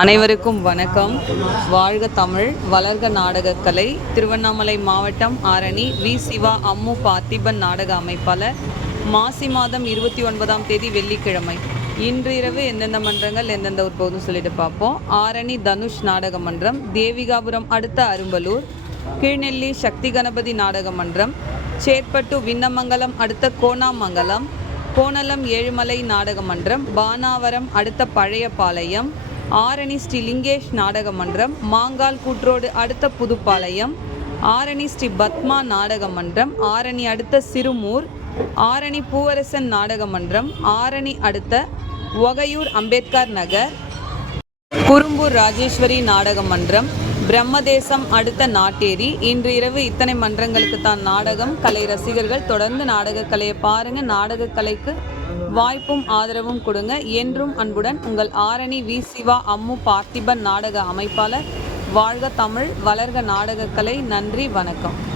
அனைவருக்கும் வணக்கம். வாழ்க தமிழ், வளர்க நாடகக்கலை. திருவண்ணாமலை மாவட்டம் ஆரணி வி. சிவா அம்மு பார்த்திபன் நாடக அமைப்பாளர். மாசி மாதம் 29ஆம் தேதி வெள்ளிக்கிழமை. இன்று இரவு எந்தெந்த மன்றங்கள் எந்தெந்த ஊர் போகுதுன்னு சொல்லிட்டு பார்ப்போம். ஆரணி தனுஷ் நாடக மன்றம், தேவிகாபுரம் அடுத்த அரும்பலூர், கீழ்நெல்லி சக்தி கணபதி நாடக மன்றம், சேற்பட்டு விண்ணமங்கலம் அடுத்த கோணாமங்கலம், கோணலம் ஏழுமலை நாடக மன்றம், பானாவரம் அடுத்த பழையபாளையம், ஆரணி ஸ்ரீ லிங்கேஷ் நாடக மன்றம், மாங்கால் கூற்றோடு அடுத்த புதுப்பாளையம், ஆரணி ஸ்ரீ பத்மா நாடக மன்றம், ஆரணி அடுத்த சிறுமூர், ஆரணி பூவரசன் நாடக மன்றம், ஆரணி அடுத்த ஒகையூர் அம்பேத்கர் நகர், குறும்பூர் ராஜேஸ்வரி நாடக மன்றம், பிரம்மதேசம் அடுத்த நாட்டேரி. இன்று இரவு இத்தனை மன்றங்களுக்கு தான் நாடகம். கலை ரசிகர்கள் தொடர்ந்து நாடகக்கலையை பாருங்க. நாடகக்கலைக்கு வாய்ப்பும் ஆதரவும் கொடுங்க. என்றும் அன்புடன் உங்கள் ஆரணி வி. சிவா அம்மு பார்த்திபன் நாடக அமைப்பாளர். வாழ்க தமிழ், வளர்க நாடகக்கலை. நன்றி, வணக்கம்.